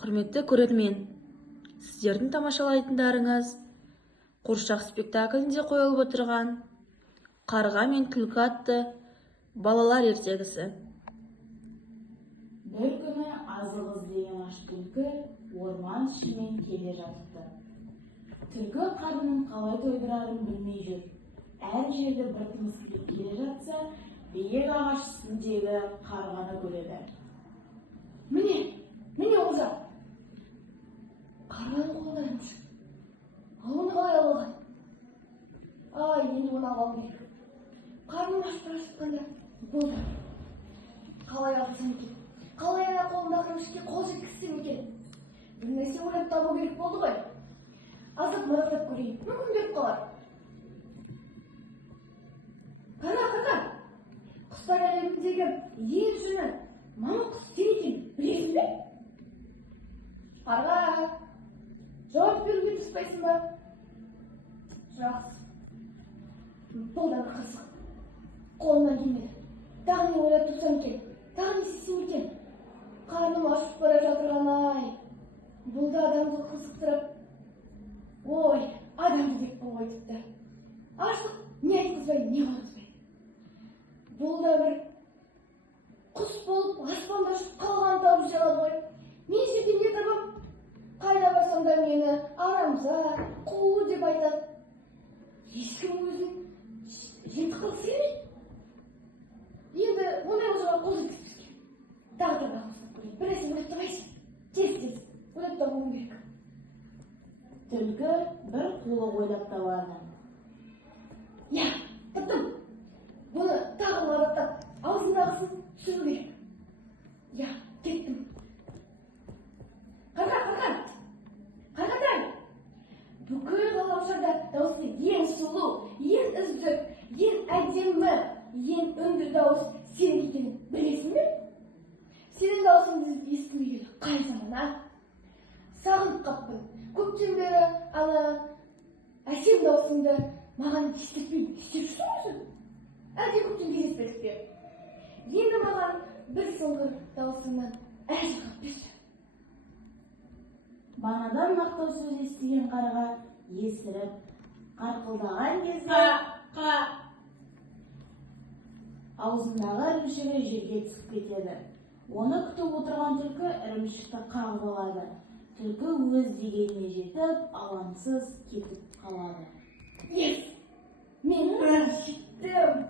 Құрметті көрермен, сіздердің тамашалайтындарыңыз қуыршақ спектаклінде қойылып отырған «Қарға мен түлкі» атты балалар ертегісі. Бір күні азық іздеген аш түлкі орман ішімен келе жатыпты. Түлкі қарнын қалай тойдырарын білмей жүр. Әр жерде бір тыныс келе жатса, биік ағаш үстіндегі қарғаны көреді. Міне олжа. Қарғаны қолдаймыш. Ал оны қалай алған? Енді оны алам керек. Қарным ашып бара жатқанда болды. Қалай алсам екен? Қалай ана қолымдағы ішке қол жеткізсем екен? Bir нәрсе ойлап табу керек болды ғой. Азып мұраттап көрейін. Мүмкін беріп қалар. Қара. Құстар әлеміндегі ең жыны мама құс сен екен, білесің бе? Қарға, жауап беруге түспайсың ба? Жақсы. Бұл да бір қызық. Қолымнан келмеді. Тағы не ойлап тұрсам екен? Тағы не істесем екен? Қарным ашып бара жатырған-ай. Бұл да адамды қызықтырып. Ой, адамды деп қой тіпті. Аштық не айтқызбай, не қойғызбай. Бұл да бір құс болып аспанда ұшып қалған тауып жалады ғой. Мен жерде не табам? Қайда барсам да мені арамза, қу деп айтады. Ешкім өзін жемтік қылғысы келмейді. Енді ондай олжаға қол жеткізбеске. Тағы да бақылсып көрейін. Bir нәрсе ойлап табайсың. Тез. Ойлап табуым керек. Түлкі бір қулық ойлап табады. Я, таптым. Бұны тағы лараптап, аузындағысын түсіру керек. Я, кеттім. Қарғатай! Бүкіл ғаламшарда дауысы ең сұлу, ең үздік, ең әдемі, ең үнді дауыс сенің екенін білесің бе? Сенің даусыңды естімегелі қай заман, сағынып қаппын. Көптен бері ана әсем даусыңды маған естіртпей істеп жүрсің өзің? Әлде көптен кездеспедік пе? Енді маған бір соңғы даусыңнан әжіғап берші. Банадан мақтау сөз естіген қарға есіріп, қарқылдаған кезде аузындағы ірімшігі жерге түсіп кетеді. Оны күтіп отырған түлкі ірімшікті қағып алады. Түлкі өз дегеніне жетіп, алаңсыз кетіп қалады. Мен жеттім.